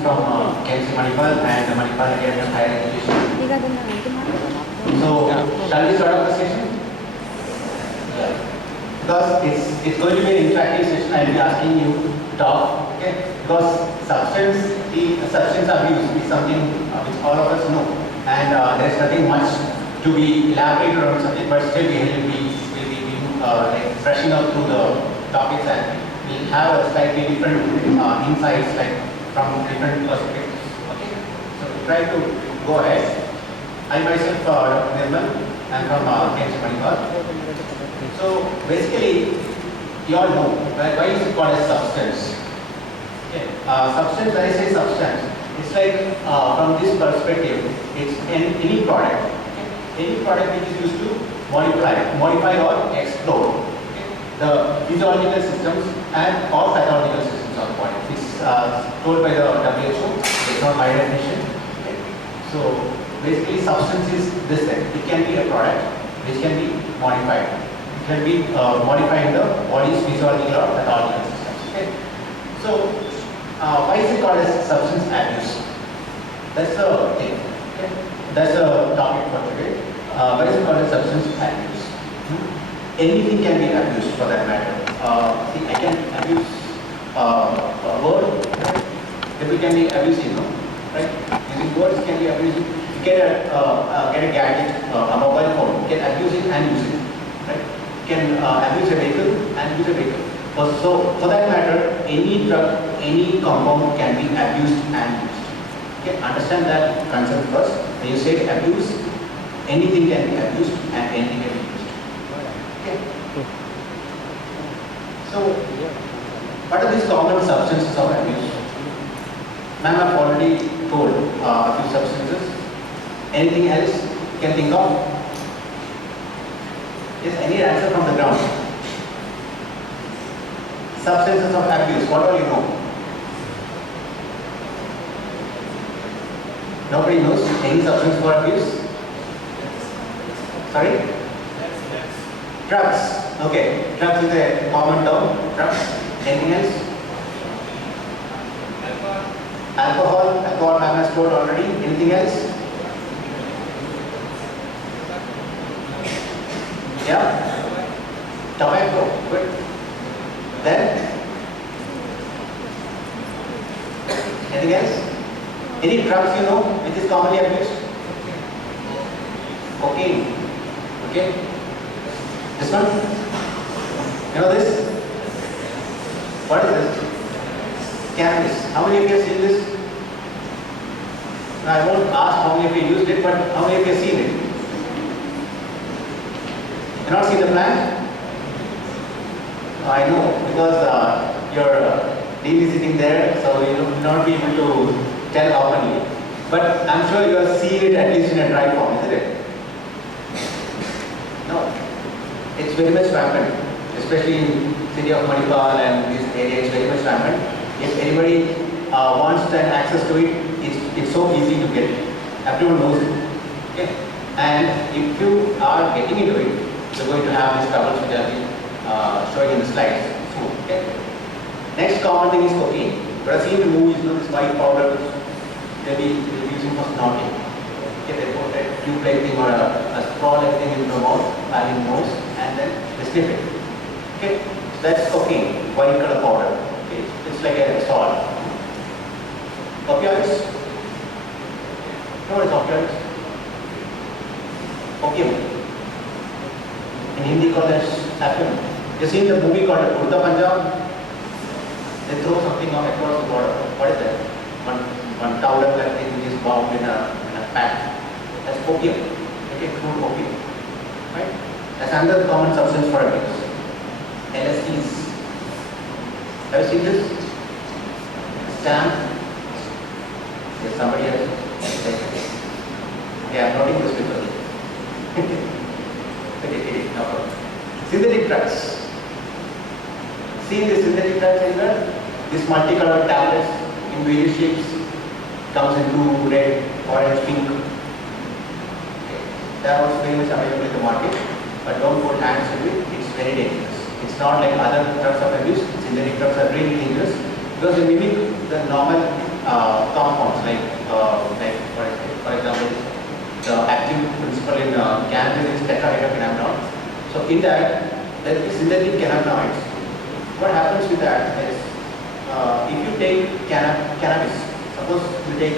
from KMC Manipal and the Manipal Academy of Higher Education. So, shall we start off the session? Because it's going to be an interactive session. I will be asking you to talk, okay? Because substance abuse is something which all of us know, and there is nothing much to be elaborated on subject, but still we will be like brushing out through the topics, and we'll have a slightly different insights, like from different perspectives. Okay, so try to go ahead. I myself, Dr. Nirmal, I'm from KMC Manipal. So basically, you all know why is it called as substance? Okay. Substance, when I say substance, it's like from this perspective, it's any product. Okay. Any product which is used to modify or explode the physiological systems and or pathological systems of the body. It's told by the WHO. It's not my definition. Okay. So basically, substance is this thing. It can be a product which can be modified. It can be modifying the body's physiological or pathological systems. Okay. So why is it called as substance abuse? That's the thing. Okay. That's the topic for today. Why is it called as substance abuse? Anything can be abused for that matter. See, I can abuse a word. Right? People can be abusing, no? Right? Using words can be abusing. You get a gadget, a mobile phone. You can abuse it and use it. Right? You can abuse a vehicle and use a vehicle. So, for that matter, any drug, any compound can be abused and used. Okay, understand that concept first. When you say abuse, anything can be abused and anything can be used. Okay. So, what are these common substances of abuse? Ma'am, I've already told a few substances. Anything else you can think of? Yes, I need answer from the ground. Substances of abuse, what all you know? Nobody knows any substance for abuse? Sorry? Drugs. Okay, drugs is a common term. Drugs. Anything else? Alcohol ma'am has told already. Anything else? Yeah? Tobacco. Good. Then? Anything else? Any drugs you know which is commonly abused? Cocaine. Okay? This one? You know this? What is this? Cannabis. How many of you have seen this? Now, I won't ask how many of you used it, but how many of you have seen it? You not seen the plant? I know, because your dean is sitting there, so you will not be able to tell openly. But I'm sure you have seen it at least in a dry form, isn't it? No. It's very much rampant, especially in city of Manipal and this area. It's very much rampant. If anybody wants an access to it, it's so easy to get it. Everyone knows it. Okay. And if you are getting into it, you're going to have these troubles which I'll be showing in the slides soon. Okay. Next common thing is cocaine. You have seen the movies, you know, this white powder which they'll be using for snorting. Okay, they put a tube-like thing or a straw-like thing in the mouth, in nose, and then they sniff it. Okay, so that's cocaine, white color powder. Okay, it's like a salt. Opioids. You know what is opioids? Opium. In Hindi called as opium. You've seen the movie called Urta Punjab? They throw something across the border. What is that? One towel like thing which is bound in a pack. That's opium. Okay, crude opium. Right? That's another common substance for abuse. LSDs. Have you seen this? Stamp. Yes, somebody else. Okay, I'm noting this because. Okay, no problem. Synthetic drugs. See the synthetic drugs in there? These multicolored tablets in various shapes. Comes in blue, red, orange, pink. Okay. They are also very much available in the market, but don't put hands to it. It's very dangerous. It's not like other drugs of abuse. Synthetic drugs are really dangerous because they mimic the normal compounds like for example, the active principle in cannabis is tetrahydrocannabinol. So in that, there is synthetic cannabinoids. What happens with that is, if you take cannabis, suppose you take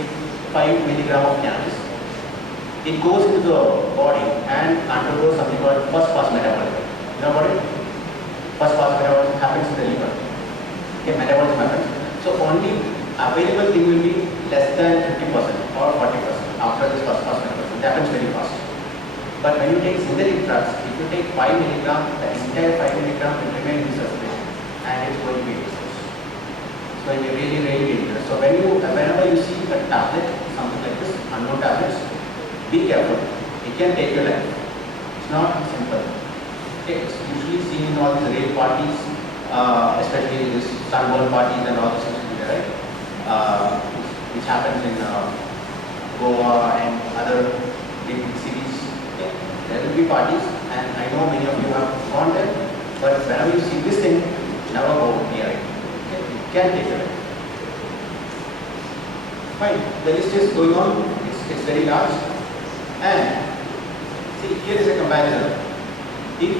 5 milligram of cannabis, it goes into the body and undergoes something called first pass metabolism. You know about it? First pass metabolism happens in the liver. Okay, metabolism happens. So only available thing will be less than 50% or 40% after this first pass metabolism. It happens very fast. But when you take synthetic drugs, if you take 5 milligram, the entire 5 milligram will remain in circulation and it's going to be dangerous. It's going to be really, really dangerous. So whenever you see a tablet, something like this, unknown tablets, be careful. It can take your life. It's not simple. Okay, it's usually seen in all these rave parties, especially these sunburn parties and all this social media, right? Which happens in Goa and other big cities. Okay. There will be parties, and I know many of you have gone there, but whenever you see this thing, never go near it. Okay. It can take your life. Fine. The list is going on. It's very large. And see, here is a comparison. If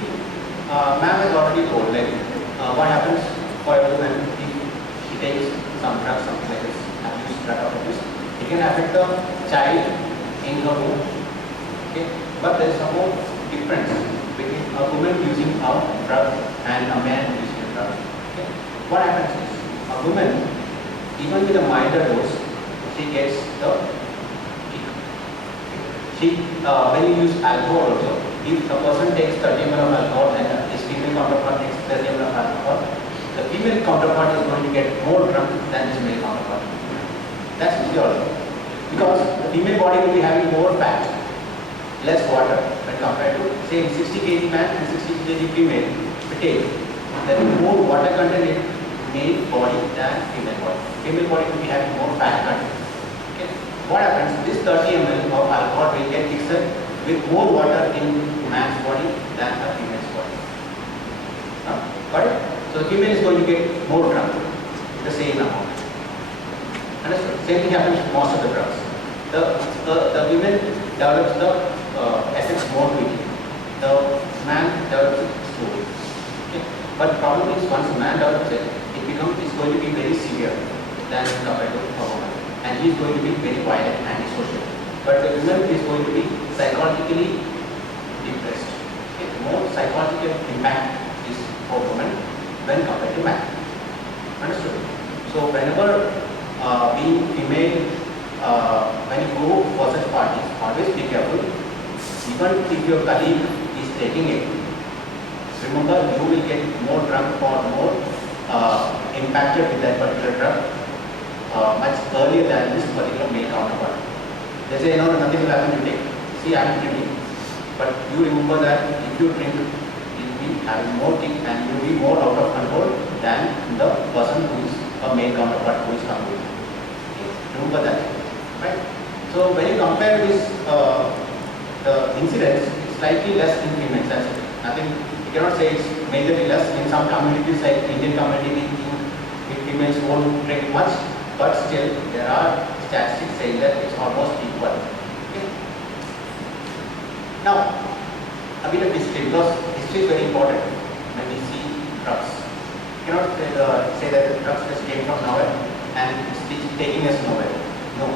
ma'am has already told, what happens for a woman if she takes some drug, something like this, abuse, drug of abuse, it can affect the child in her womb. Okay? But there is some more difference between a woman using a drug and a man using a drug. Okay? What happens is, a woman, even with a milder dose, she gets the kick. When you use alcohol also, if a person takes 30 ml of alcohol and his female counterpart takes 30 ml of alcohol, the female counterpart is going to get more drunk than his male counterpart. That's physiology. Because the female body will be having more fat, less water when compared to, say, 60 kg man and 60 kg female. There will be more water content in male body than female body. Female body will be having more fat content. Okay. What happens? This 30 ml of alcohol will get mixed with more water in man's body than a female's body. Got it? So the female is going to get more drunk, the same amount. Understood? Same thing happens with most of the drugs. The women develops the effects more quickly. The man develops it slowly. Okay? But the problem is, once a man develops it, it's going to be very severe than compared to a woman. And he is going to be very violent and antisocial. But the woman is going to be psychologically depressed. Okay? More psychological impact is for women when compared to man. Understood? So whenever being female, when you go for such parties, always be careful. Even if your colleague is taking it, remember you will get more drunk or more impacted with that particular drug much earlier than this particular male counterpart. They say, no, nothing will happen, you take. See, I am drinking. But you remember that if you drink, you will be having more kick and you will be more out of control than the person who is a male counterpart who is coming. Okay. Remember that. Right? So when you compare this, the incidence, it's slightly less in females. That's it. Nothing, you cannot say it's majorly less. In some communities like Indian community, females won't drink much, but still there are statistics saying that it's almost equal. Okay. Now, a bit of history, because history is very important when we see drugs. You cannot say that the drugs just came from nowhere and it's taking us nowhere. No.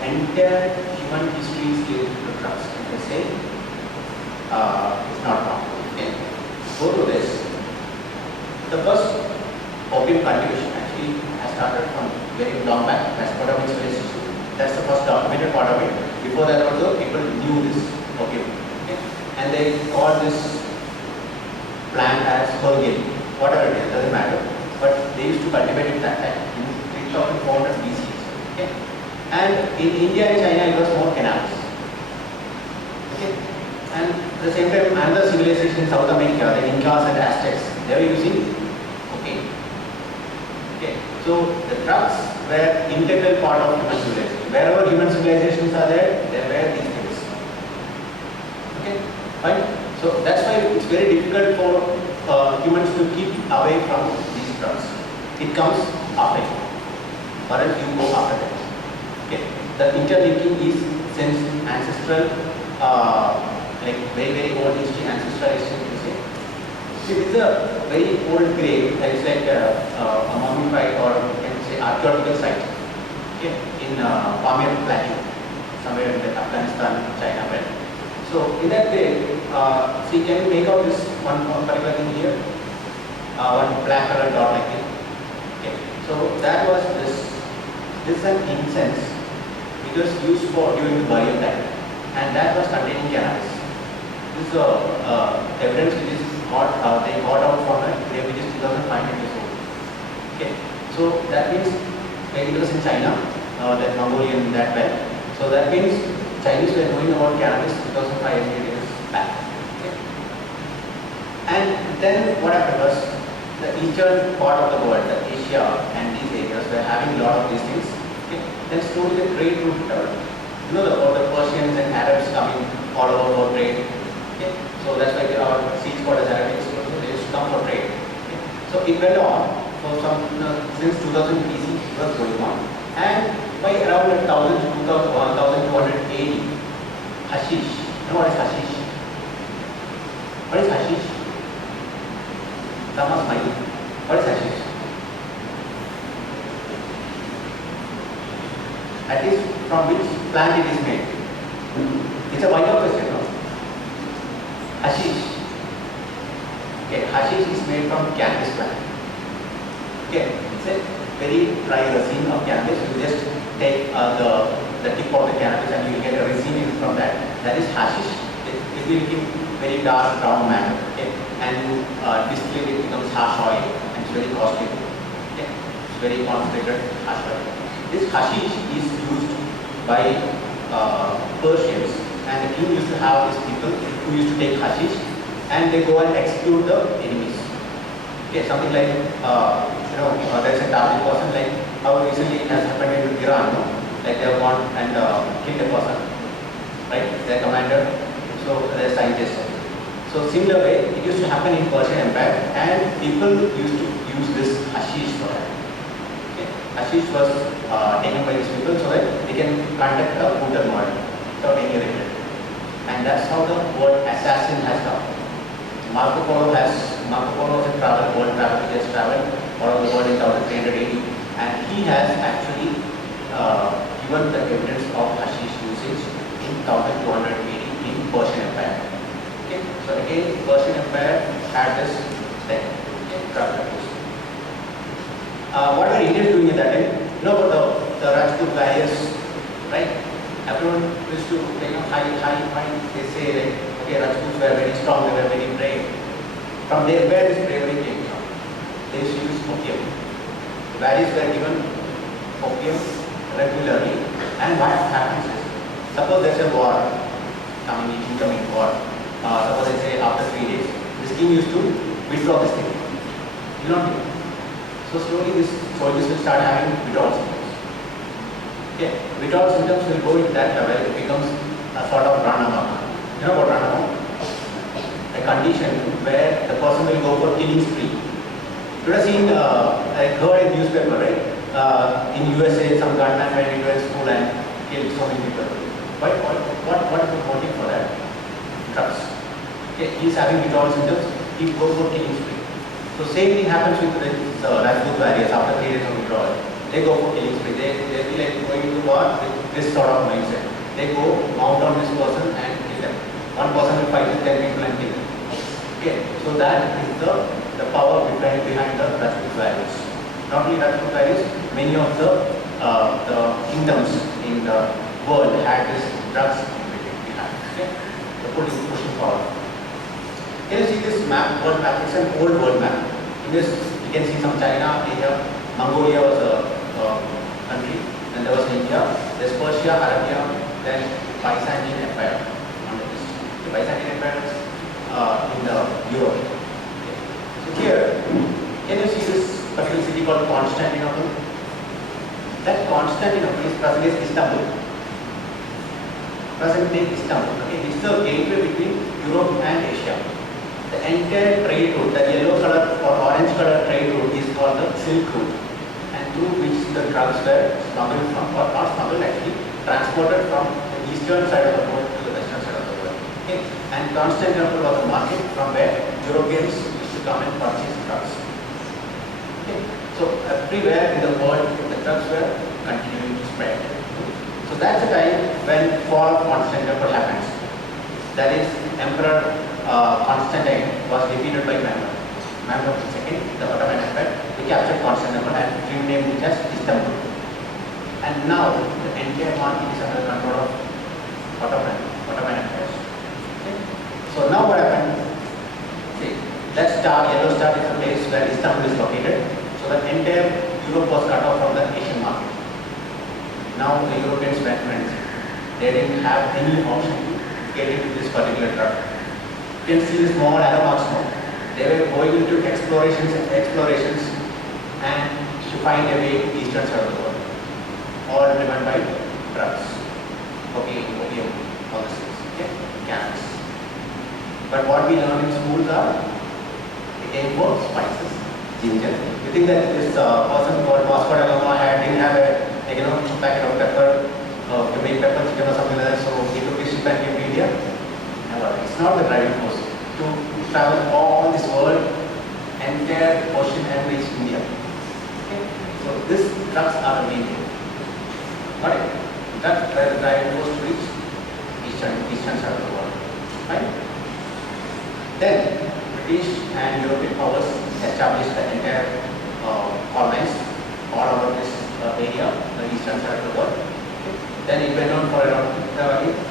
The entire human history is related to drugs. You can say it's not wrong. Okay. Go to this. The first opium cultivation actually has started from very long back. That's the first documented part of it. Before that also people knew this opium. Okay. And they called this plant as Holgate. Whatever it is, doesn't matter. But they used to cultivate it that time in 3400 BC. Okay. And in India and China it was more cannabis. Okay. And at the same time another civilization in South America, the Incas and Aztecs, they were using cocaine. Okay. So the drugs were integral part of human civilization. Wherever human civilizations are there were these things. Okay. Right? So that's why it's very difficult for humans to keep away from these drugs. It comes after. or else you go after them. Okay. The interlinking is since ancestral, like very old history, ancestral history. You say. See, this is a very old grave. It's like a mummified, or you can say archaeological site. Okay, in Pamir Plateau, somewhere in Afghanistan, China, well. So in that grave, see, can you make out this one particular thing here? One black colored dot like this. Okay. So that was this. This is an incense which was used for during the burial time, and that was containing cannabis. This is evidence which is they got out from a grave which is 2,500 years old. Okay. So that means it was in China, that Mongolian that well. So that means Chinese were knowing about cannabis 2,500 years back. Okay. And then what happened was, the eastern part of the world, the Asia and these areas were having a lot of these things. Okay. Then slowly the trade route developed. You know, the Persians and Arabs coming all over for trade. Okay. So that's why our seeds called as Arabic, they used to come for trade. Okay. So it went on for some since 2000 BC it was going on, and by around 1000 to 1200 AD, hashish. You know what is hashish? What is hashish? Someone smiling. What is hashish? That is from which plant it is made. It's a vital question, no? Hashish. Okay, hashish is made from cannabis plant. Okay, it's a very dry resin of cannabis. You just take the tip of the cannabis and you will get a resin from that. That is hashish. It will give very dark brown manner. Okay, and you distill it, becomes hash oil, and it's very costly. Okay, it's very concentrated hash oil. This hashish is used by Persians, and the king used to have these people who used to take hashish, and they go and execute the enemies. Okay, something like there's a target person, like how recently it has happened in Iran, no? Like they have gone and killed a person, right? Their commander, so their scientist. So similar way, it used to happen in Persian Empire, and people used to use this hashish for that. Okay. Hashish was taken by these people so that they can conduct a brutal murder without any regret. And that's how the word assassin has come. Marco Polo was a world traveler. He has traveled all over the world in 1300 AD, and he has actually given the evidence of hashish usage in 1200 AD in Persian Empire. Okay, so again, Persian Empire had this thing. Okay, what were Indians doing at that time? You know about the Rajput warriors, right? Everyone used to, they say like, okay, Rajputs were very strong, they were very brave. From there, where this bravery came from? They used to use opium. The warriors were given opium regularly, and what happens is, suppose there's a war incoming war. Suppose I say after 3 days, this king used to withdraw this thing. You know what I mean? So slowly this soldiers will start having withdrawal symptoms. Okay, withdrawal symptoms will go into that level, it becomes a sort of run amok. You know what run amok? A condition where the person will go for killing spree. You would have seen, I heard in newspaper, right? In USA, some gunman went into a school and killed so many people. What is the motive for that? Drugs. Okay, he is having withdrawal symptoms, he goes for killing spree. So same thing happens with the Rajput warriors after 3 days of withdrawal. They go for killing spree. They be like going to war with this sort of mindset. They go mount on this person and kill them. One person will fight with 10 people and kill them. Okay, so that is the power behind the Rajput warriors. Not only Rajput warriors, many of the kingdoms in the world had this drugs behind. Okay, the pushing power. Can you see this map, world map? It's an old world map. In this, you can see some China, Asia, Mongolia was a country, then there was India, there's Persia, Arabia, then Byzantine Empire on the east. The Byzantine Empire is in the Europe. Okay. So here, can you see this particular city called Constantinople? That Constantinople is present is Istanbul. Present day Istanbul. Okay, it's the gateway between Europe and Asia. The entire trade route, the yellow color or orange color trade route is called the Silk Route, and through which the drugs were smuggled from, or not smuggled actually, transported from the eastern side of the world to the western side of the world. Okay? And Constantinople was a market from where Europeans used to come and purchase drugs. Okay? So everywhere in the world, the drugs were continuing to spread. So that's the time when fall of Constantinople happens. That is, Emperor Constantine was defeated by Mehmed II, the Ottoman Empire. He captured Constantinople and renamed it as Istanbul. And now the entire market is under the control of Ottoman Empire. Okay? So now what happened? See, that star, yellow star, is the place where Istanbul is located. So the entire Europe was cut off from the Asian market. Now the Europeans went and they didn't have any option to get into this particular drug. You can see the small arrow marks now. They were going into explorations and to find a way to eastern side of the world. All driven by drugs. Okay, opium, all these things. Okay, cannabis. But what we learn in schools are it came for spices, ginger. You think that this person called Vasco da Gama didn't have a packet of pepper to make pepper chicken or something like that, so he took his ship and came to India? Never. It's not the driving force. To travel all this world, entire ocean and reach India. Okay? So these drugs are the main thing. Got it? Drugs were the driving force to reach eastern side of the world. Right? Then British and European powers established the entire colonies all over this area, the eastern side of the world. Okay. Then it went on for around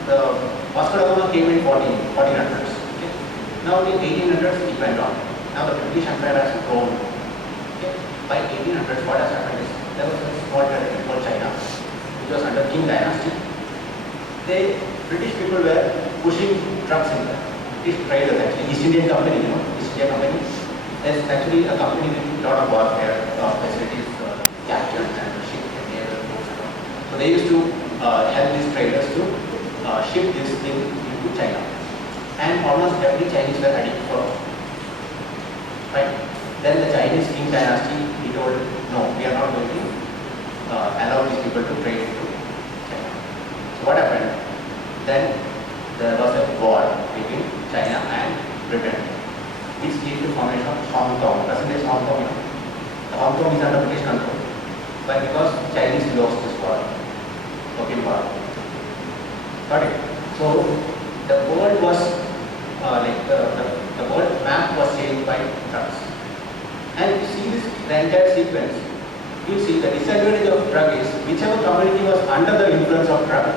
the Vasco da Gama came in 1400s. Okay. Now in 1800s it went on. Now the British Empire has grown. Okay. By 1800s what has happened is there was a small territory called China, which was under Qing dynasty. British people were pushing drugs in there. British traders actually, East Indian Company, East India Company. There's actually a company with a lot of warfare facilities, captured and shipped and naval boats and all. So they used to help these traders to ship this thing into China. And almost every Chinese were addicted for it. Right? Then the Chinese Qing dynasty, he told, no, we are not going to allow these people to trade into China. So what happened? Then there was a war between China and Britain, which led to formation of Hong Kong. Present day Hong Kong, Hong Kong is under British control, but because Chinese lost this war, opium war. Got it? So the world was the world map was changed by drugs. And you see this the entire sequence. You see the disadvantage of drug is whichever community was under the influence of drug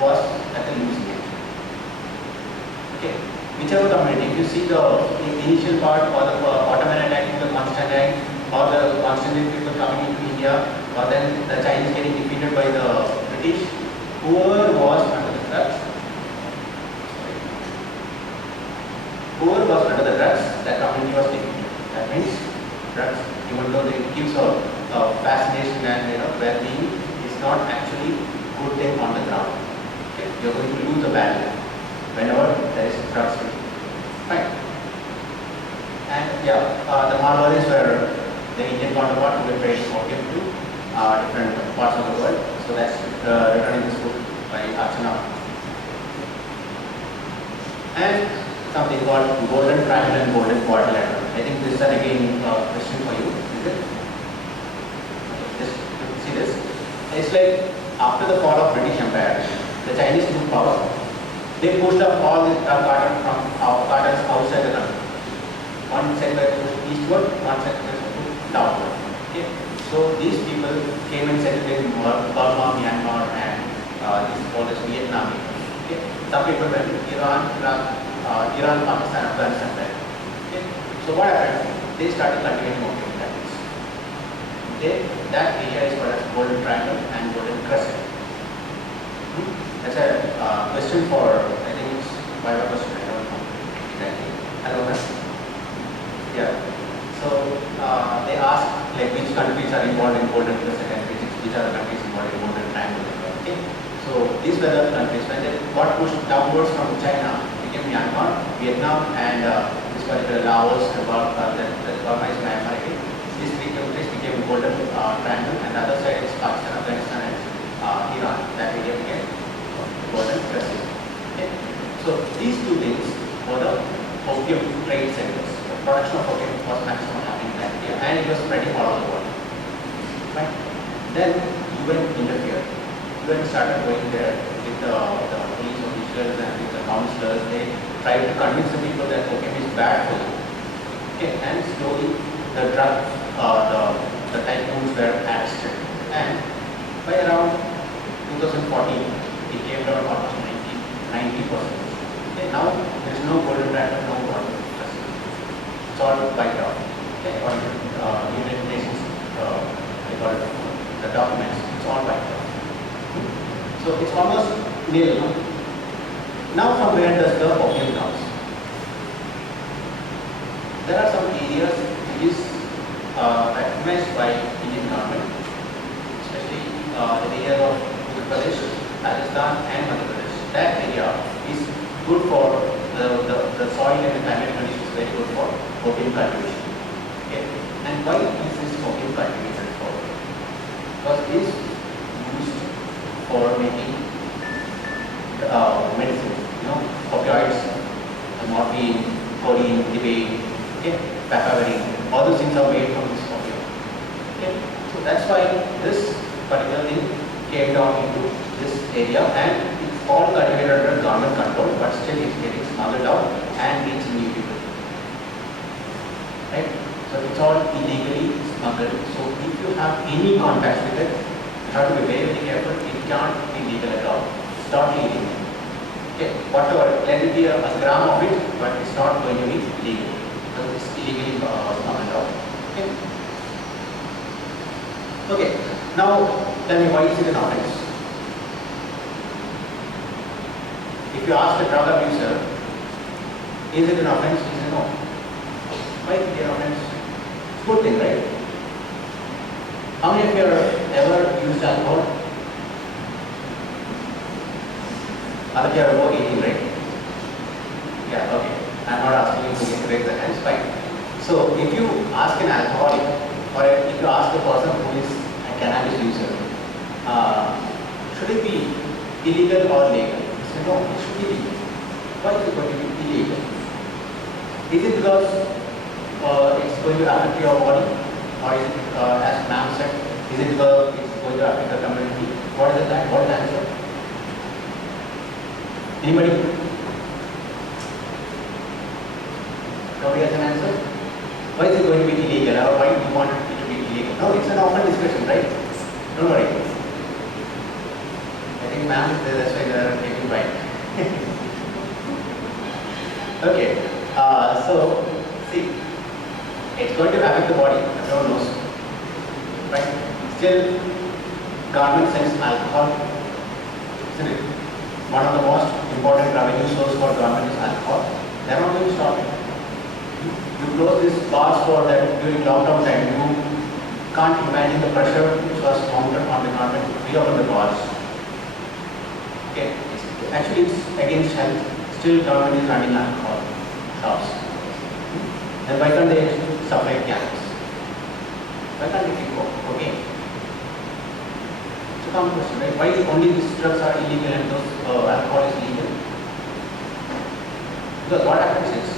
was at the losing end. Okay. Whichever community, if you see the initial part or the Ottoman attacking the Constantine or the Constantine people coming into India or then the Chinese getting defeated by the British, whoever was under the drugs, that community was defeated. That means drugs, even though it gives a fascination and well-being, is not actually good thing on the ground. Okay? You're going to lose the battle whenever there is drugs. Right. And the Marwaris were the Indian counterpart who were trading opium to different parts of the world. So that's written in this book by Archana. And something called golden triangle and golden quadrilateral. I think this is again a question for you. Is it? Just see this. It's like after the fall of British Empire, the Chinese took power. They pushed up all the cartels from cartels outside the country. One side were pushed eastward, one side were pushed downward. Okay. So these people came and settled in Burma, Myanmar, and all this Vietnam. Okay. Some people went to Iran, Pakistan, Afghanistan. Okay. So what happened? They started cultivating opium practice. That area is called as golden triangle and golden crescent. That's a question for, I think it's Bible question, I don't know exactly. Hello, ma'am. Yeah. So they ask like which countries are involved in golden crescent and which are the countries involved in golden triangle. Okay. So these were the countries when they got pushed downwards from China, became Myanmar, Vietnam, and this particular Laos, the Burma is Myanmar. These three countries became golden triangle and the other side is Pakistan, Afghanistan, and Iran. That area became golden Brazil. Okay. So these two things were the opium trade centers. The production of opium was maximum happening in that area, and it was spreading all over the world. Right. Then UN interfered. UN started going there with the police officials and with the counselors. They tried to convince the people that opium is bad for them. Okay, and slowly the drug, the tycoons were arrested, and by around 2014, it came down almost 90%. Okay, now there is no golden standard, no golden trust. It's all wiped out. Okay, according to United Nations, the documents, it's all wiped out. So it's almost nil. Now from where does the opium comes? There are some areas which is recognized by Indian government, especially the area of Uttar Pradesh, Rajasthan and Madhya Pradesh. That area is good for the soil and the climate conditions, very good for opium cultivation. Okay. And why is this opium cultivated for? Because it is used for making medicines, opioids, morphine, codeine, debate, okay, papaverine, all those things are made from this opium. Okay. So that's why this particular thing came down into this area, and it's all cultivated under government control, but still it's getting smuggled out and reaching new people. Right? So it's all illegally smuggled. So if you have any contact with it, you have to be very, very careful. It can't be legal at all. It's not legal. Okay, whatever, let it be a gram of it, but it's not going to be legal. Because it's illegally smuggled out. Okay. Okay. Now tell me, why is it an offense? If you ask a drug abuser, is it an offense? He says no. Why is it an offense? It's a good thing, right? How many of you have ever used alcohol? Other you are above 18, right? Yeah, okay. I'm not asking you to raise the hands, fine. So if you ask an alcoholic, or if you ask a person who is a cannabis user, should it be illegal or legal? He said, no, it should be legal. Why is it going to be illegal? Is it because it's going to affect your body? Or is it, as ma'am said, is it because it's going to affect the community? What is the answer? Anybody? Nobody has an answer? Why is it going to be illegal, or why do you want it to be illegal? No, it's an open discussion, right? Don't worry. I think ma'am is there, that's why they are taking right. Okay, so see, it's going to affect the body, everyone knows, right? Still, government sends alcohol, isn't it? One of the most important revenue source for government is alcohol. They are not going to stop it. You close these bars for them during lockdown time. You can't imagine the pressure which was mounted on the government to reopen the bars. Okay, actually it's against health. Still, government is running alcohol shops. Then why can't they supply cannabis? Why can't they keep cocaine? It's a common question, right? Why only these drugs are illegal and those alcohol is legal? Because what happens is,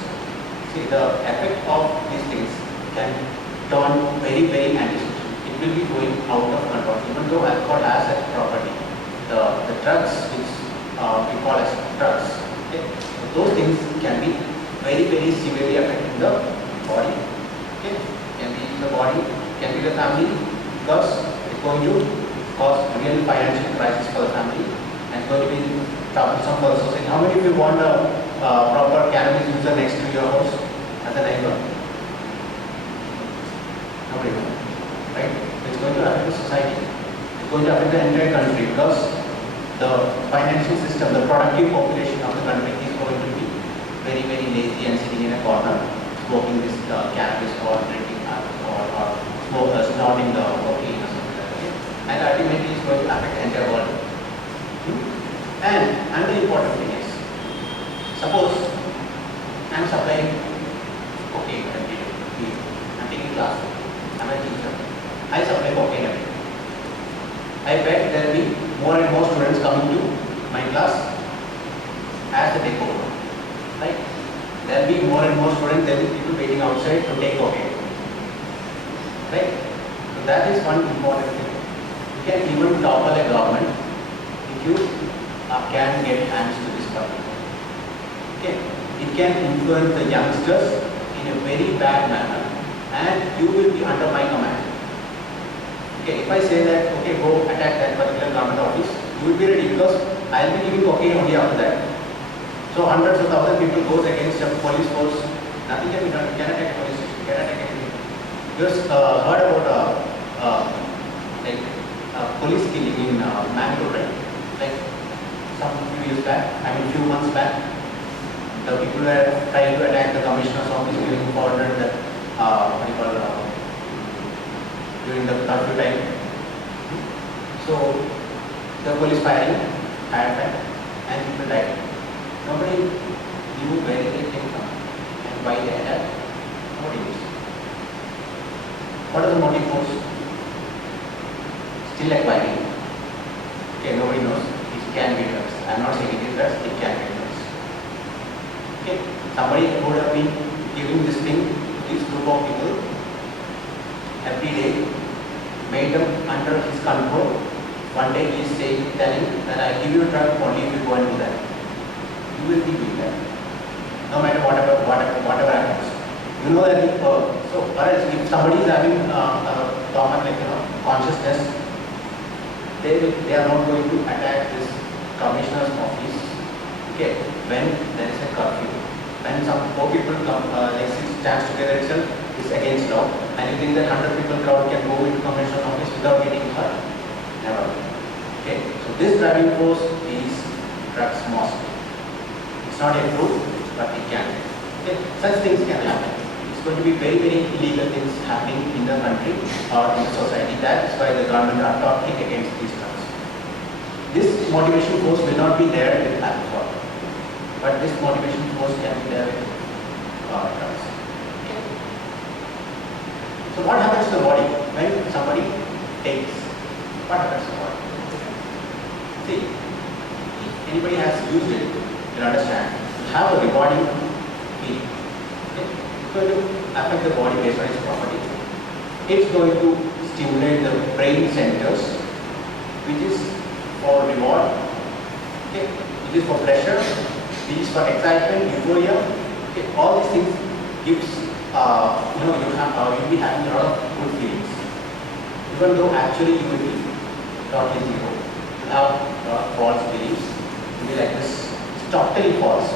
see, the effect of these things can turn very, very antisocial. It will be going out of control. Even though alcohol has a property, the drugs which we call as drugs, okay, those things can be very, very severely affecting the body. Okay, can be the body, can be the family, because it's going to cause real financial crisis for the family and it's going to be troublesome for the society. How many of you want a proper cannabis user next to your house as a neighbor? Nobody wants, right? It's going to affect the society. It's going to affect the entire country because the financial system, the productive population of the country is going to be very, very lazy and sitting in a corner smoking this cannabis or drinking alcohol or snorting the cocaine or something like that. Okay? And ultimately it's going to affect the entire world. And another important thing is, suppose I am supplying cocaine every day. I'm taking class. I'm a teacher. I supply cocaine every day. I bet there will be more and more students coming to my class as the day goes on. Right? There will be more and more students, there will be people waiting outside to take cocaine. Right? So that is one important thing. You can even topple a government if you can get hands to this problem. Okay? It can influence the youngsters in a very bad manner, and you will be under my command. Okay, if I say that, okay, go attack that particular government office, you will be ready because I will be giving cocaine only after that. So hundreds of thousands of people goes against a police force, nothing can be done. You cannot attack a police station, you cannot attack anything. You just heard about police killing in Mangalore, right? Like some few years back, few months back, the people were trying to attack the commissioner's office during during the curfew time. So the police firing had that and people died. Nobody knew where they came from and why they attacked. Nobody knows. What is the motive force? Still acquiring. Okay, nobody knows. It can be drugs. I am not saying it is drugs, it can be drugs. Okay, somebody would have been giving this thing to this group of people every day, made them under his control. One day he is telling that I give you a drug only if you go and do that. You will be doing that. No matter whatever happens. You know that so if somebody is having common consciousness, they are not going to attack this commissioner's office. Okay, when there is a curfew. When some 4 people come, like 6 stands together itself, is against law, and you think that 100 people crowd can go into commissioner's office without getting hurt? Never. Okay, so this driving force is drugs mostly. It's not a proof, but it can. Okay, such things can happen. It's going to be very, very illegal things happening in the country or in the society. That's why the government are talking against these drugs. This motivation force will not be there with alcohol, but this motivation force can be there with drugs. Okay. So what happens to the body when somebody takes? What happens to the body? See, if anybody has used it, you'll understand. You have a rewarding feeling. Okay. It's going to affect the body based on its property. It's going to stimulate the brain centers, which is for reward, okay, which is for pleasure, which is for excitement, euphoria. Okay, all these things gives you'll be having a lot of good feelings, even though actually you will be totally zero. You have a lot of false beliefs. You'll be like this, it's totally false.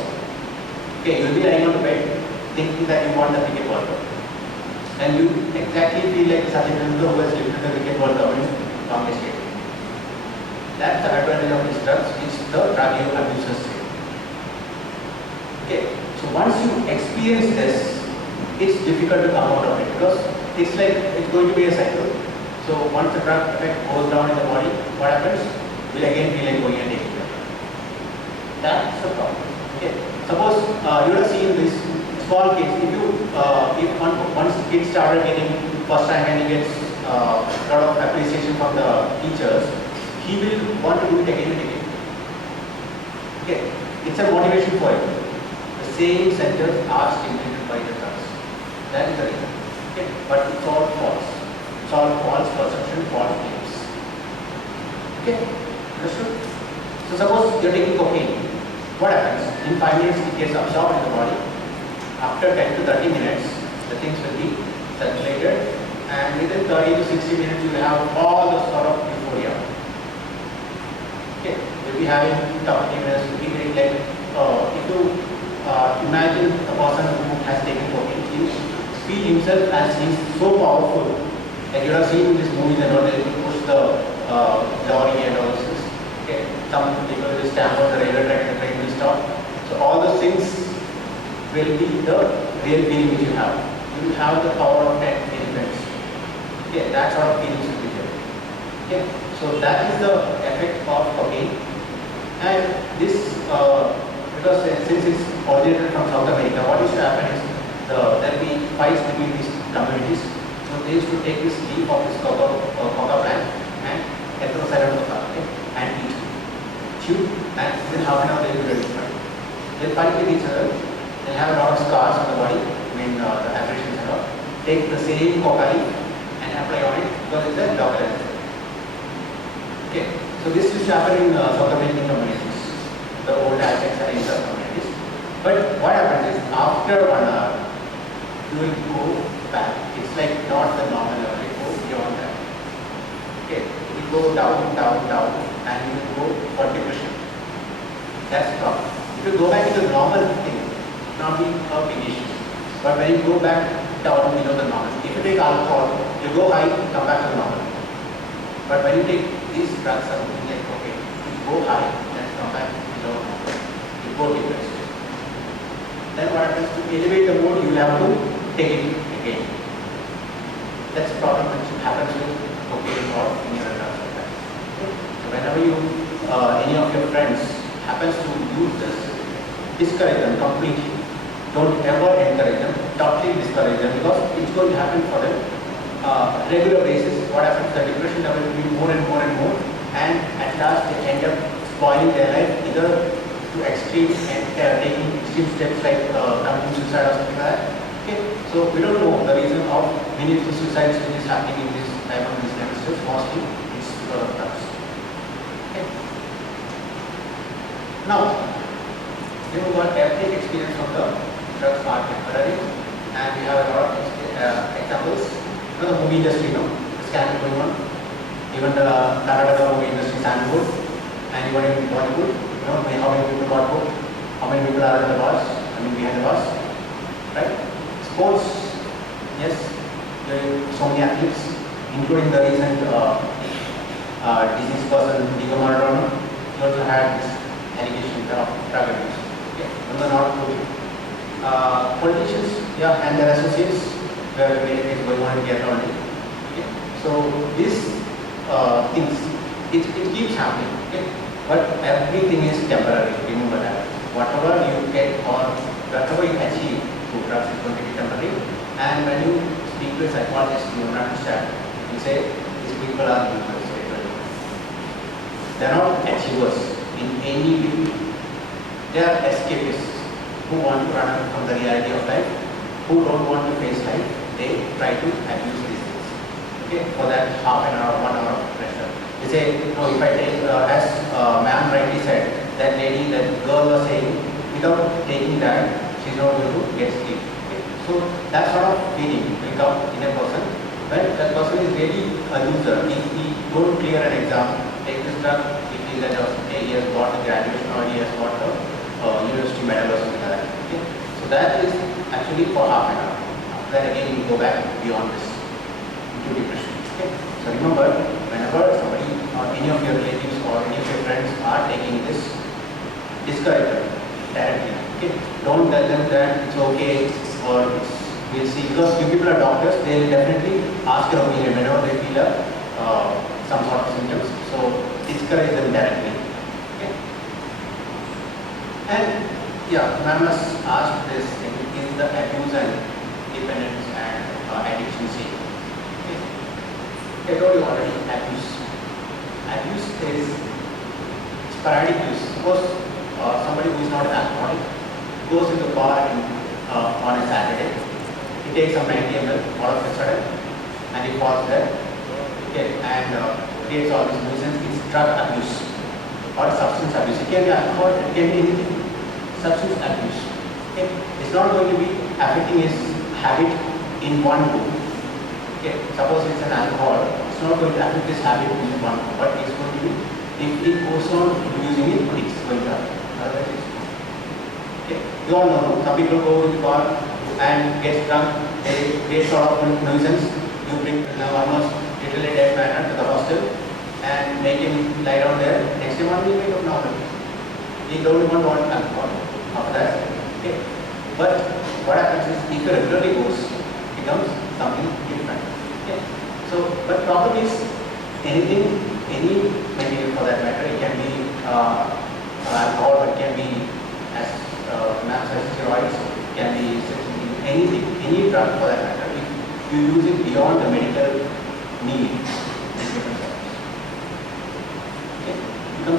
Okay, you'll be lying on the bed thinking that you want the cricket World Cup, and you exactly feel like Sachin Tendulkar who has lifted the cricket World Cup in Congress Stadium. That's the advantage of these drugs, which the drug abusers say. Okay, so once you experience this, it's difficult to come out of it because it's like it's going to be a cycle. So once the drug effect goes down in the body, what happens? We'll again feel like going and taking it. That's the problem. Okay, suppose you have seen this small kids. If once kids started getting first time and he gets a lot of appreciation from the teachers, he will want to do it again and again. Okay, it's a motivation for him. The same centers are stimulated by the drugs. That is the reason. Okay, but it's all false. It's all false perception, false beliefs. Okay, understood? So suppose you're taking cocaine. What happens? In 5 minutes it gets absorbed in the body. After 10 to 30 minutes, the things will be circulated, and within 30 to 60 minutes you will have all the sort of euphoria. Okay, we'll be having talkativeness, we'll be very like, if you imagine a person who has taken cocaine, he feel himself as he's so powerful. Like you have seen these movies and all, they push the lorry and all this. Okay, some people will stamp on the railway track and the train will stop. So all those things will be the real feeling which you have. You will have the power of 10 elements. Okay, that sort of feelings will be there. Okay, so that is the effect of cocaine. And this, because since it's originated from South America, what used to happen is there will be fights between these communities. So they used to take this leaf of this coca plant and heterocycle of the okay, and eat, chew, and within half an hour they will be ready to fight. They'll fight with each other. They'll have a lot of scars on the body, I mean the abrasions and all. Take the same coca leaf and apply on it because it's a local anesthetic. Okay, so this used to happen in South American communities, the old Aztecs and Inca communities. But what happens is after 1 hour, you will go back. It's like not the normal level, it goes beyond that. Okay, you will go down, down, down, and you will go for depression. That's the problem. If you go back to the normal thing, it will not be a big issue. But when you go back down below the normal, if you take alcohol, you go high, come back to the normal. But when you take these drugs, something like okay, you go high, then come back below normal. You go depressed. Then what happens to elevate the mood, you will have to take it again. That's the problem which happens with cocaine or any other drugs like that. So whenever you, any of your friends happens to use this, discourage them completely. Don't ever encourage them, totally discourage them because it's going to happen for them. Regular basis, what happens, the depression level will be more and more and more, and at last they end up spoiling their life either to extreme and taking extreme steps like committing suicide or something like that. Okay, so we don't know the reason of many of the suicides which is happening in this time of these chemicals. Mostly it's because of drugs. Okay. Now, you know what every experience from the drugs are temporary, and we have a lot of examples. You know, the movie industry, you know, the scandal going on. Even the Karnataka movie industry, Sandalwood, and even in Bollywood. You know, how many people got booked, how many people are at the bars, I mean behind the bars, right? Sports, yes, there are so many athletes, including the recent disease person, Diego Maradona. He also had this allegation of drug abuse. Okay, those are not good. Politicians, yeah, and their associates, where many things going on in Kerala only. Okay, so these things, it keeps happening. Okay. But everything is temporary, remember that. Whatever you get or whatever you achieve through drugs is going to be temporary. And when you speak to a psychologist, you will understand. You say, these people are useless. They are not achievers in any way. They are escapists who want to run away from the reality of life, who don't want to face life. They try to abuse these things. Okay, for that half an hour, 1 hour of pressure. They say, no, if I take, as ma'am rightly said, that lady, that girl was saying, without taking that, she's not going to get sleep. Okay. So that sort of feeling will come in a person when that person is really a loser. If he don't clear an exam, take this drug, he feels that okay, he has got the graduation or he has got the university medal or something like that. Okay. So that is actually for half an hour. After that again, you go back beyond this into depression. Okay. So remember, whenever somebody or any of your relatives or any of your friends are taking this, discourage them directly. Okay? Don't tell them that it's okay or we'll see. Because few people are doctors, they will definitely ask your opinion whenever they feel some sort of symptoms. So discourage them directly. Okay? And yeah, ma'am has asked this thing, is the abuse and dependence and addiction safe? I told you already, abuse. Abuse is sporadic use. Suppose somebody who is not an alcoholic goes into the bar on a Saturday, he takes some 90 ml all of a sudden and he falls there, okay, and creates all this nuisance. It's drug abuse or substance abuse. It can be alcohol, it can be anything. Substance abuse. Okay. It's not going to be affecting his habit in one go. Okay, suppose it's an alcohol, it's not going to affect this habit in one, but it's going to be, if he goes on using it, it's going to happen. Otherwise, it's not. Okay, you all know, some people go to the bar and get drunk, they create sort of nuisance. You bring almost literally dead man to the hostel and make him lie down there. Next day morning, he will wake up normal. He don't even want alcohol after that. Okay, but what happens is, if he regularly goes, it becomes something different. Okay. So, but problem is anything, any material for that matter, it can be alcohol, it can be as steroids, it can be anything, any drug for that matter. If you use it beyond the medical need,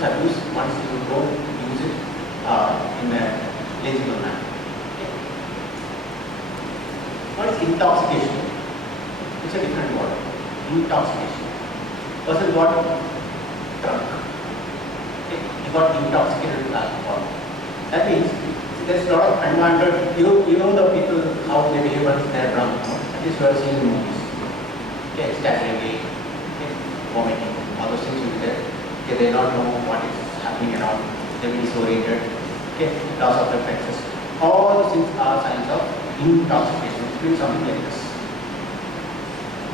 abuse once you don't use it in a legible manner. Okay. What is intoxication? It's a different word. Intoxication. Person got drunk. Okay. He got intoxicated with alcohol. That means there's a lot of environment. You know the people how they behave once they're drunk. At least you have seen in movies. Okay, staggering, okay, vomiting, all those things will be there. Okay, they don't know what is happening around. They will be disoriented. Okay, loss of reflexes. All those things are signs of intoxication. It's doing something like this.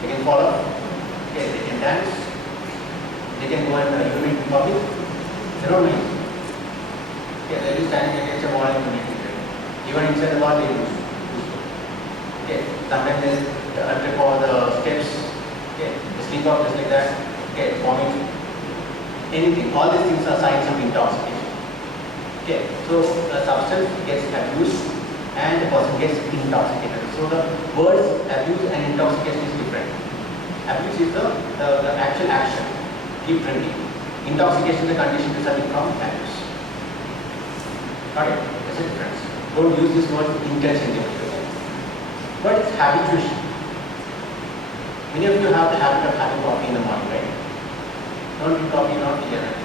They can fall off. Okay, they can dance. They can go and urinate in public. They don't mind. Okay, they'll be standing against a wall and urinating. Even inside the wall, they will do so. Okay, sometimes they trip over the steps. Okay, they sleep off just like that. Okay, vomit. Anything. All these things are signs of intoxication. Okay, so the substance gets abused and the person gets intoxicated. So the words abuse and intoxication is different. Abuse is the actual action. Keep drinking. Intoxication is the condition resulting from abuse. Got it? There's a difference. Don't use this word interchangeably. What is habituation? Many of you have the habit of having coffee in the morning, right? Don't drink coffee, not tea, right?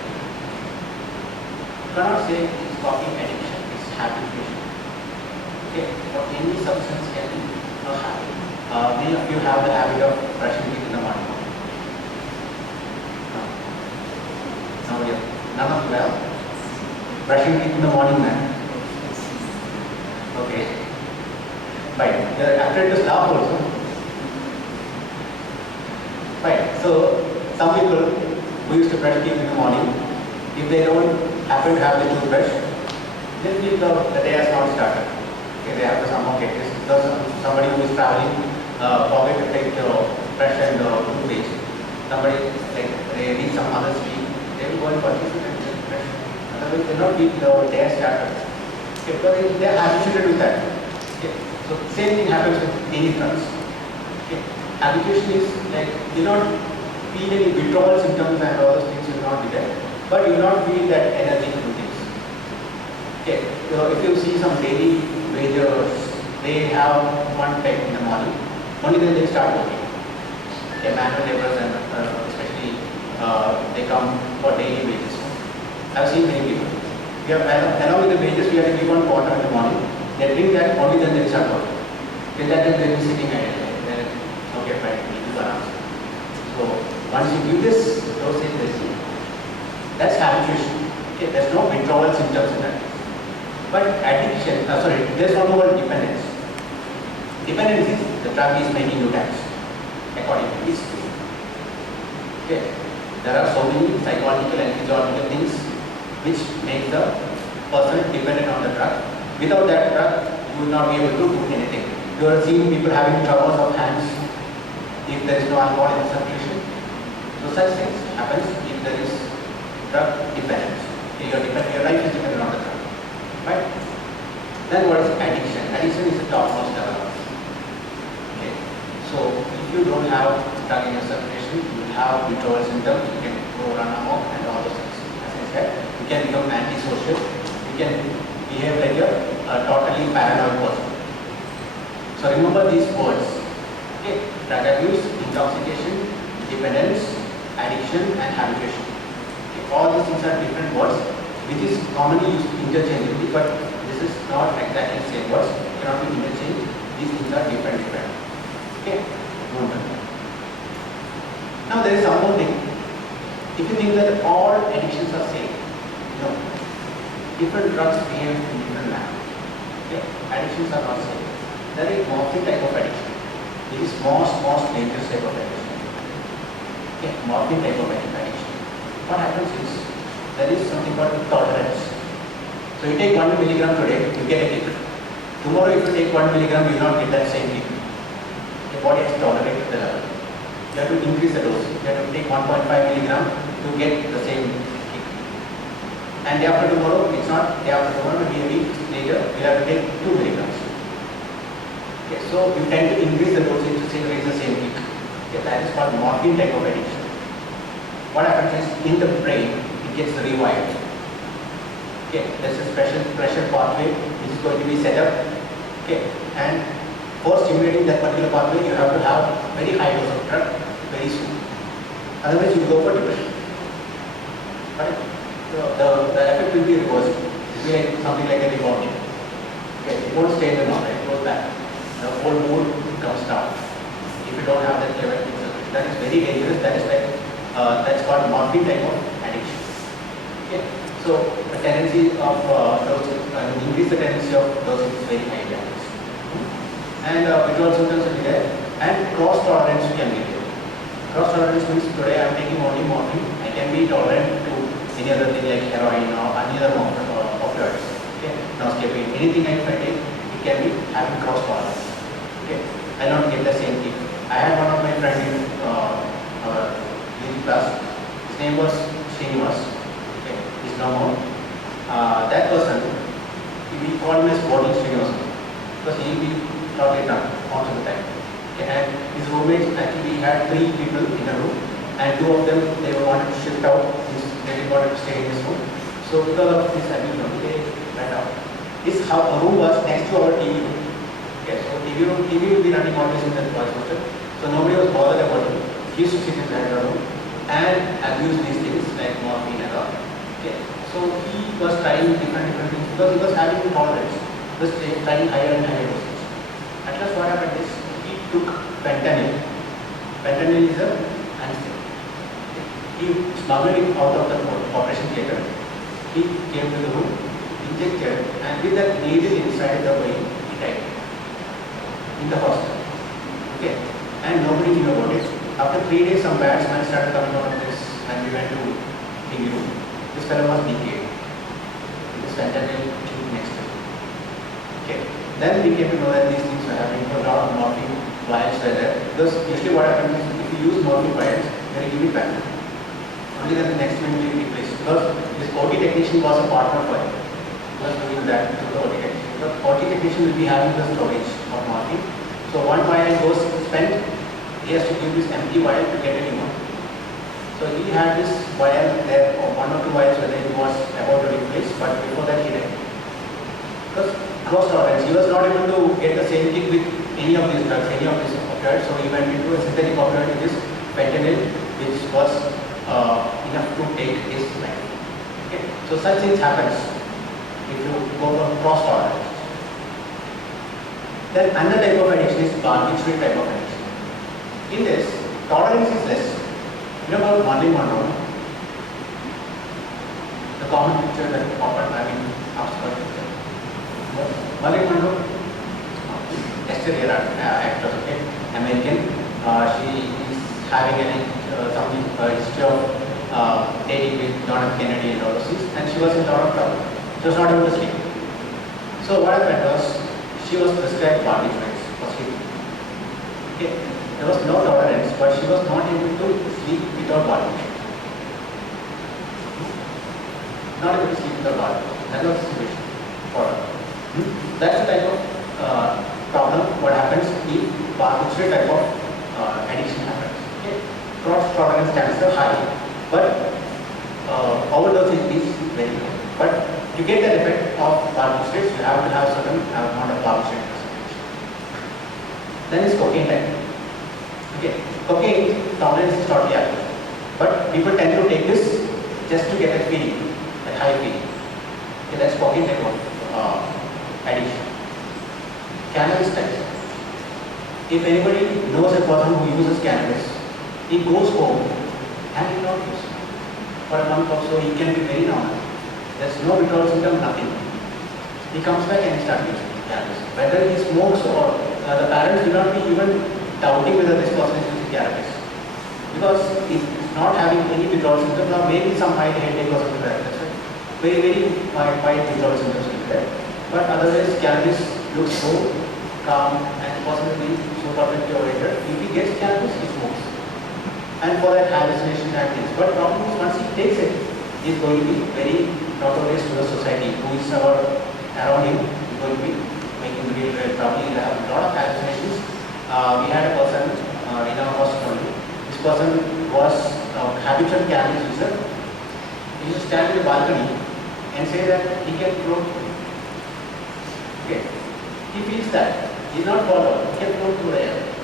You cannot say it's coffee addiction, it's habituation. Okay, for any substance can be a habit. Many of you have the habit of brushing teeth in the morning. No. Nobody. None of you have. Brushing teeth in the morning, man. Okay. Fine. After it is laugh also. Fine. So some people who used to brush teeth in the morning, if they don't happen to have the toothbrush, then the day has not started. Okay, they have to somehow get this. Because somebody who is traveling forget to take the brush and the toothpaste. Somebody like they need some other sleep, they will go and purchase it and just brush. Otherwise they will not keep the day started. Okay, because they are habituated with that. Okay. So same thing happens with any drugs. Okay. Habituation is like you don't feel any withdrawal symptoms and all those things will not be there, but you will not feel that energy to do things. Okay. So if you see some daily wagers, they have one peg in the morning, only then they start working. Okay, manual laborers and especially they come for daily wages. I've seen many people. We have along with the wages we have to give one quarter in the morning. They drink that, only then they start working. Till that time they will be sitting idle. Then okay, fine, we do our answer. So once you give this dosage, they see. That's habituation. Okay, there's no withdrawal symptoms in that. But addiction, there's one more dependence. Dependence is the drug is making you dance, according to this. Okay, there are so many psychological and physiological things which make the person dependent on the drug. Without that drug, you will not be able to do anything. You are seeing people having troubles of hands if there is no alcohol in the circulation. So such things happens if there is drug dependence. Your life is dependent on the drug. Right? Then what is addiction? Addiction is the topmost level. Okay. So if you don't have drug in your circulation, you will have withdrawal symptoms, you can go run amok and all those things. As I said, you can become antisocial, you can behave like a totally paranoid person. So remember these words. Okay. Drug abuse, intoxication, dependence, addiction and habituation. Okay. All these things are different words which is commonly used interchangeably, but this is not exactly the same words. It cannot be interchanged. These things are different. Okay. Now there is some more thing. If you think that all addictions are same, no. Different drugs behave in different manner. Okay. Addictions are not same. There is morphine type of addiction. This is most dangerous type of addiction. Okay. Morphine type of addiction. What happens is there is something called tolerance. So you take 1 milligram today, you get a kick. Tomorrow if you take 1 milligram, you will not get that same kick. Your body has to tolerate the level. You have to increase the dose. You have to take 1.5 milligram to get the same kick. And day after tomorrow, it's not day after tomorrow, maybe a week later, you have to take 2 milligrams. Okay, so you tend to increase the dosage to raise the same kick. Okay, that is called morphine type of addiction. What happens is in the brain, it gets revived. Okay, there's a special pressure pathway which is going to be set up. Okay, and for stimulating that particular pathway, you have to have very high dose of drug very soon. Otherwise, you will go for depression. Right? So the effect will be reversed. It will be like something like a rebounding. Okay, it won't stay in the normal, it goes back. The whole mood comes down. If you don't have that level, that is very dangerous. That is like that's called morphine type of addiction. Okay, so the tendency of increase the tendency of dosing is very high levels. And withdrawal symptoms will be there, and cross tolerance can be there. Cross tolerance means today I am taking only morphine. I can be tolerant to any other thing like heroin or any other opioids. Okay, noscapine, anything I take, it can be having cross tolerance. Okay, I not get the same thing. I had one of my friends in class. His name was Srinivas. Okay, he's no more. That person, we call him as boarding Srinivas because he will be totally done most of the time. Okay, and his roommates, actually he had 3 people in a room, and 2 of them they wanted to shift out. They didn't want to stay in this room. So because of this abuse, they went out. His room was next to our TV room. Okay, so TV will be running always in the boys' hostel. So nobody was bothered about him. He used to sit inside the room and abuse these things like morphine and all. Okay, so he was trying different things because he was having tolerance. He was trying higher and higher doses. At last what happened is, he took fentanyl. Fentanyl is a anesthetic. He smuggled it out of the operation theatre. He came to the room, injected, and with that needle inside the brain, he died in the hospital. Okay, and nobody knew about it. After 3 days, some bad smells started coming out of this, and we went to the room. This fellow was decayed. This fentanyl next to him. Okay. Then we came to know that these things were happening. A lot of morphine vials were there. Because usually what happens is, if you use morphine vials, then you give it back. Only then the next one will be replaced. Because this OT technician was a partner for him. He was doing that to the OT technician. The OT technician will be having the storage of morphine. So one vial goes spent, he has to give this empty vial to get a new one. So he had this vial there, or 1 or 2 vials where he was about to replace, but before that he died. Because cross tolerance, he was not able to get the same thing with any of these drugs, any of these opioids, so he went into a synthetic opioid which is fentanyl, which was enough to take his life. Okay. So such things happens if you go for cross tolerance. Then another type of addiction is barbiturate type of addiction. In this, tolerance is less. You know about Marilyn Monroe? The common picture that often upskirt picture. Marilyn Monroe, yesterday actress, okay, American. She is having something history of dating with John F. Kennedy and all those things, and she was in a lot of trouble. She was not able to sleep. So what happened was, she was prescribed barbiturates for sleep. Okay, there was no tolerance, but she was not able to sleep without barbiturate. Not able to sleep without barbiturate. That was the situation for her. That's the type of problem what happens if barbiturate type of addiction happens. Okay. Cross tolerance chances are high, but overdosing is very low. But to get that effect of barbiturates, you have to have certain amount of barbiturate percentage. Then is cocaine type. Okay, cocaine tolerance is totally active, but people tend to take this just to get a feeling, a high feeling. Okay, that's cocaine type of addiction. Cannabis type. If anybody knows a person who uses cannabis, he goes home and he will not use. For a month or so, he can be very normal. There's no withdrawal symptom, nothing. He comes back and he starts using cannabis. Whether he smokes or the parents do not be even doubting whether this person is using cannabis. Because if it's not having any withdrawal symptoms, or maybe some mild headache or something like that. That's right. Very mild withdrawal symptoms will be there. But otherwise, cannabis looks so calm and possibly so perfectly oriented. If he gets cannabis, he smokes. And for that hallucination and things. But problem is, once he takes it, he is going to be very notorious to the society. Who is around him is going to be making real trouble. He will have a lot of hallucinations. We had a person in our hospital. This person was habitual cannabis user. He He should stand in the balcony and say that he can float. Okay. He feels that. He is not followed. He can float through the air.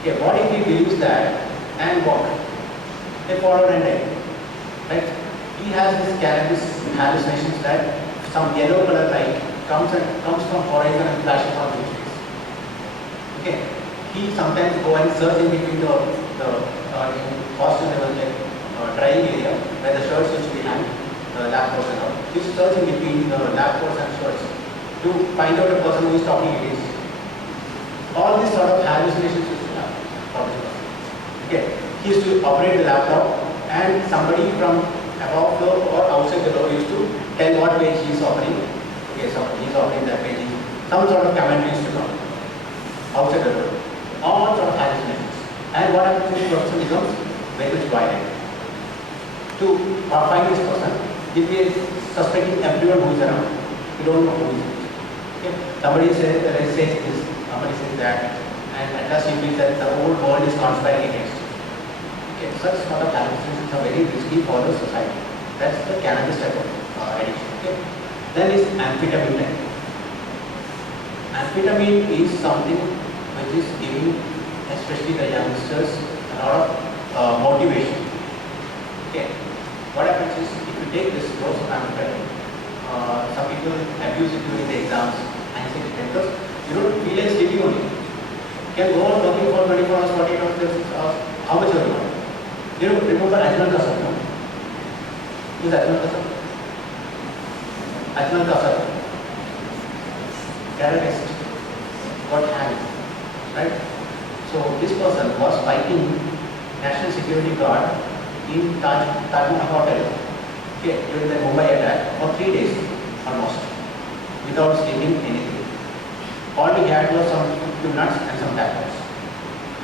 Okay. What if he believes that and walk? They follow and die. Right? He has this hallucinations that some yellow color light comes from horizon and flashes on his face. Okay. He sometimes go and search in between the in hostel level like drying area where the shirts used to be hanged, the lab coats and all. He search in between the lab coats and shirts to find out a person who is talking against him. All these sort of hallucinations used to happen for this person. Okay. He used to operate the laptop and somebody from above floor or outside the door used to tell what page he is offering. Okay, so he is offering that page. Some sort of commentary used to come outside the door. All sort of hallucinations. And what happens is the person becomes very much violent. To find this person, if he is suspecting everyone who is around, you don't know who is it. Okay? Somebody says this, somebody says that, and at last he feels that the whole world is conspiring against him. Okay, such sort of hallucinations are very risky for the society. That's the cannabis type of addiction. Okay. Then is amphetamine type. Amphetamine is something which is giving, especially the youngsters, a lot of motivation. Okay. What happens is, if you take this dose of amphetamine, some people abuse it during the exams, anxiety because you don't feel like sleeping only. You can go on working for 24 hours, 48 hours, 36 hours, how much you want. You know, remember Ajmal Kasab, no? Who is Ajmal Kasab? Ajmal Kasab, terrorist, got hanged, right? So this person was fighting National Security Guard in Taj Mahal Hotel, okay, during the Mumbai attack for 3 days almost, without sleeping anything. All he had was some few nuts and some tablets.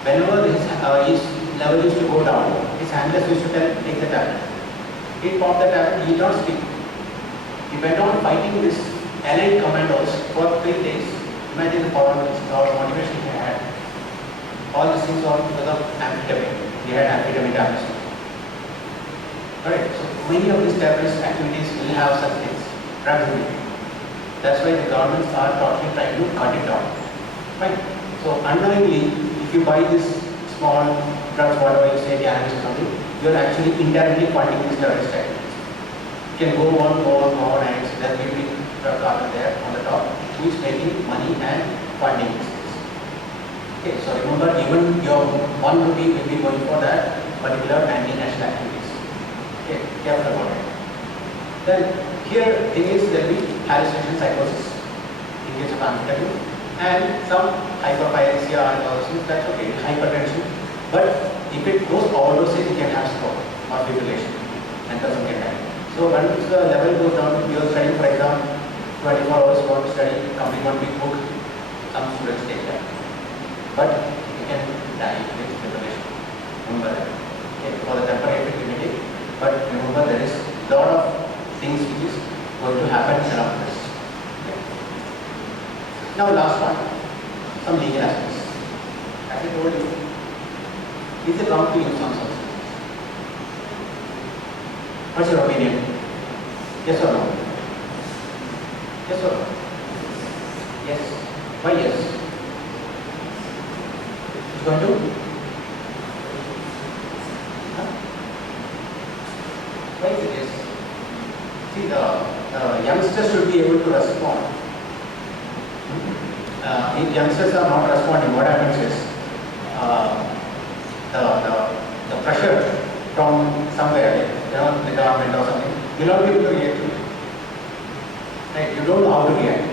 Whenever his level used to go down, his handlers used to tell, take the tablet. He popped the tablet, he did not sleep. He went on fighting this allied commandos for 3 days. Imagine the power or motivation he had. All these things were because of amphetamine. He had amphetamine tablets. Alright, so many of these terrorist activities will have such things, drugs in it. That's why the governments are totally trying to cut it down. Right? So unknowingly, if you buy this small drugs, whatever you say, cannabis or something, you are actually indirectly funding these terrorist activities. You can go on, and there will be drug cartel there on the top, who is making money and funding these things. Okay, so remember, even your 1 rupee will be going for that particular anti-national activities. Okay, careful about it. Then here thing is there will be hallucination psychosis in case of amphetamine and some hyperpyrexia and all things, that's okay, hypertension. But if it goes overdoses, you can have stroke or fibrillation and person can die. So once the level goes down, you are studying for exam, 24 hours you want to study, complete one big book, some students take that. But you can die with fibrillation. Remember that. Okay, for the temporary effect, but remember there is a lot of things which is going to happen around this. Okay. Now last one, some legal aspects. As I told you, is it wrong to use some substance? What's your opinion? Yes or no? Yes or no? Yes. Why yes? It's going to? Huh? Why is it yes? See, the youngsters should be able to respond. If youngsters are not responding, what happens is the pressure from somewhere, like, the government or something, will not be able to react to it. Right? You don't know how to react.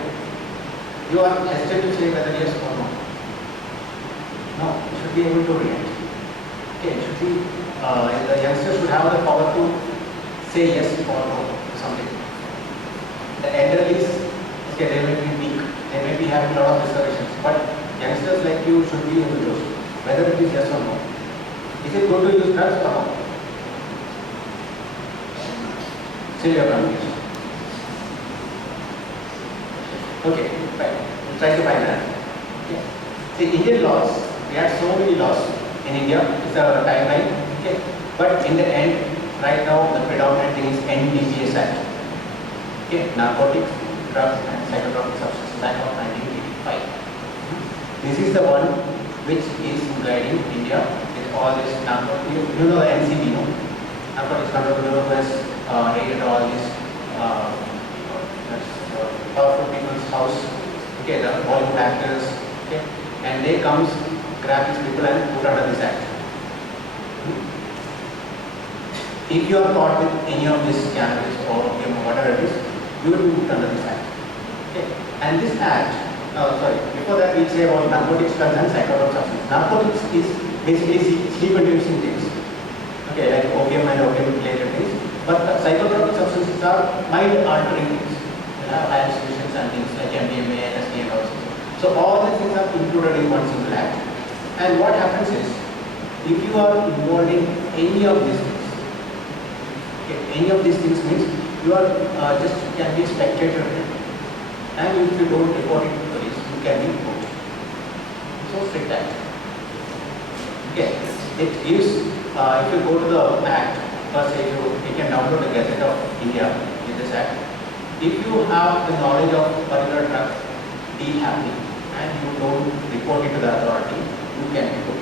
You are hesitant to say whether yes or no. No, you should be able to react. Okay, it should be, the youngsters should have the power to say yes or no to something. The elderly, okay, they may be weak, they may be having a lot of reservations, but youngsters like you should be able to, whether it is yes or no. Is it good to use drugs or no? Still your confused. Okay, fine. We'll try to find that. Okay. See, Indian laws, we have so many laws in India, it's a timeline. Okay. But in the end, right now the predominant thing is NDPS Act. Okay, Narcotics, Drugs and Psychotropic Substances Act of 1985. This is the one which is guiding India with all this narcotics. You know the NCB, no? Narcotics Control Bureau has raided all these powerful people's house. Okay, the Bollywood actors. Okay, and they comes, grab these people and put under this act. If you are caught with any of this cannabis or whatever it is, you will be put under this act. Okay. And this act, before that we say about narcotics, drugs and psychotropic substances. Narcotics is basically sleep-inducing things. Okay, like opium and opium-related things. But the psychotropic substances are mind-altering things. You have hallucinations and things like MDMA, LSD and all. So all these things are included in one single act. And what happens is, if you are involved in any of these things, okay, any of these things means you are just can be a spectator, and if you don't report it to police, you can be put. So strict act. Okay, it gives. If you go to the act, first you can download the Gazette of India with this act. If you have the knowledge of particular drug deal happening and you don't report it to the authority, you can be put.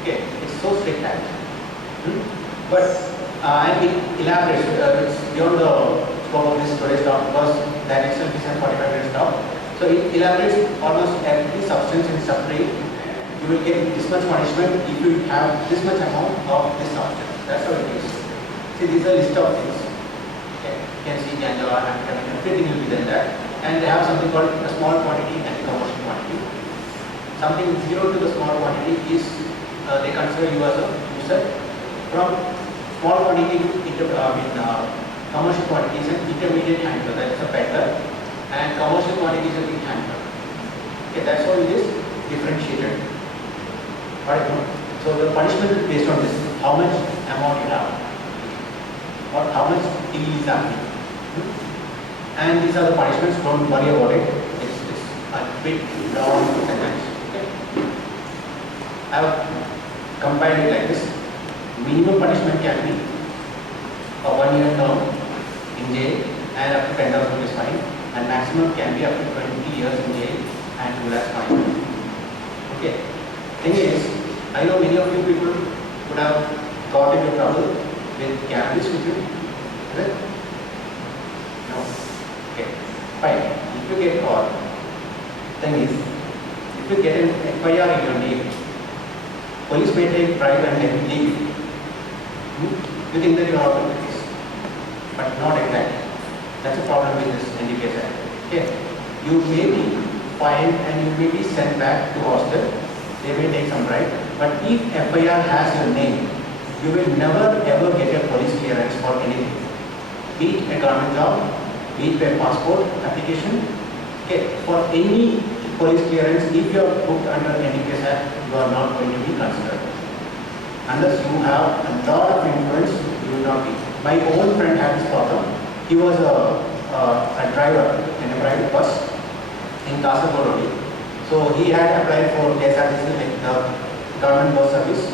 Okay, it's so strict act. But and it elaborates, it's beyond the scope of this today's talk because that itself is a 45 minutes talk. So it elaborates almost every substance in separate. You will get this much punishment if you have this much amount of this substance. That's how it is. See, these are a list of things. Okay. You can see ganja, amphetamine, everything will be there. And they have something called a small quantity and a commercial quantity. Something zero to the small quantity is they consider you as a user. From small quantity commercial quantity is an intermediate handler, that's a peddler, and commercial quantity is a big handler. Okay, that's how it is differentiated. Alright, so the punishment is based on this, how much amount you have, or how much deal is happening. And these are the punishments, don't worry about it, it's a bit long sentence. Okay. I have compiled it like this. Minimum punishment can be a 1 year term in jail and up to 10,000 rupees fine, and maximum can be up to 20 years in jail and 2 lakhs fine. Okay. Thing is, I know many of you people would have got into trouble with cannabis with you. Is it? No. Okay. Fine. If you get caught, thing is, if you get an FIR in your name, police may take bribe and leave you. You think that you are out of the case, but not exactly. That's a problem with this NDPS Act. Okay. You may be fined and you may be sent back to hostel. They may take some bribe, but if FIR has your name, you will never ever get a police clearance for anything. Be it a government job, be it a passport application. Okay. For any police clearance, if you are booked under NDPS Act, you are not going to be considered. Unless you have a lot of influence, you will not be. My own friend had this problem. He was a driver in a private bus in Kasaragod. So he had applied for KSRTC, like the government bus service.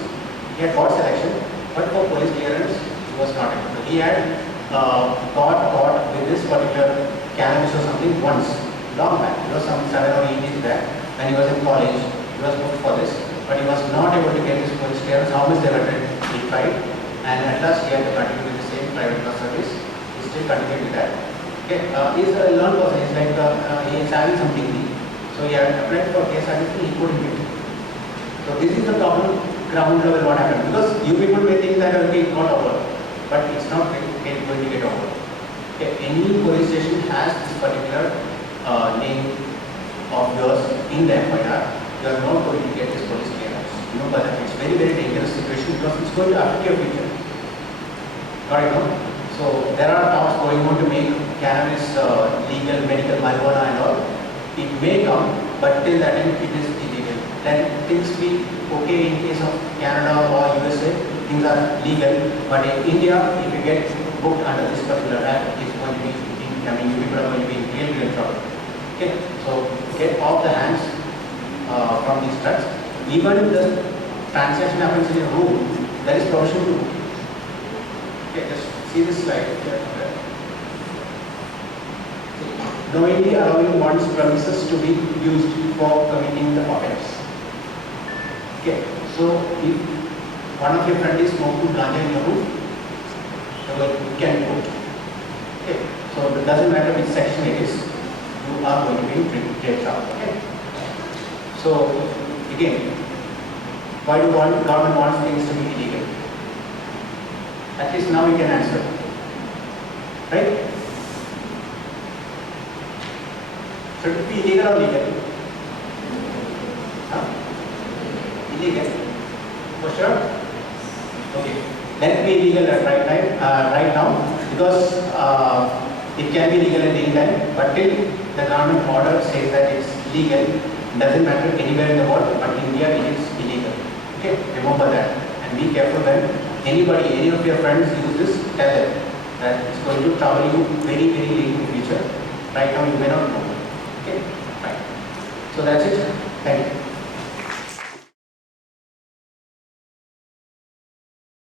He had got selection, but for police clearance, he was not able to. He had got caught with this particular cannabis or something once, long back. It was some 7 or 8 years back when he was in college. He was booked for this, but he was not able to get his police clearance. How much they were he tried, and at last he had to continue with the same private bus service. He still continued with that. Okay, he's a learned person. He's like he is having some degree. So he had applied for KSRTC, he couldn't get it. So this is the problem, ground level what happened. Because you people may think that okay, it's not over, but it's not going to get over. Okay, any police station has this particular name of yours in the FIR. You are not going to get this police clearance. You know, but it's very, very dangerous situation because it's going to affect your future. Got it, no? So there are talks going on to make cannabis legal, medical marijuana and all. It may come, but till that time it is illegal. Then things be okay in case of Canada or USA, things are legal. But in India, if you get booked under this particular act, it's going to be, you people are going to be in real trouble. Okay, so get off the hands from these drugs. Even if the transaction happens in a room, there is provision to Okay, just see this slide. Knowingly allowing one's premises to be used for committing the offense. Okay, so if one of your friends is smoking ganja in your room, you can put. Okay, so it doesn't matter which section it is, you are going to be in great trouble. Okay, so again, why do government wants things to be illegal? At least now we can answer, right? Should it be illegal or legal? Huh? Illegal. For sure? Okay. Let it be illegal at right now, because it can be legal at any time, but till the government order says that it's legal, it doesn't matter anywhere in the world, but in India it is illegal. Okay, remember that, and be careful when any of your friends use this, tell them that it's going to trouble you very, very late in the future. Right now you may not know. Okay, fine. So that's it. Thank you.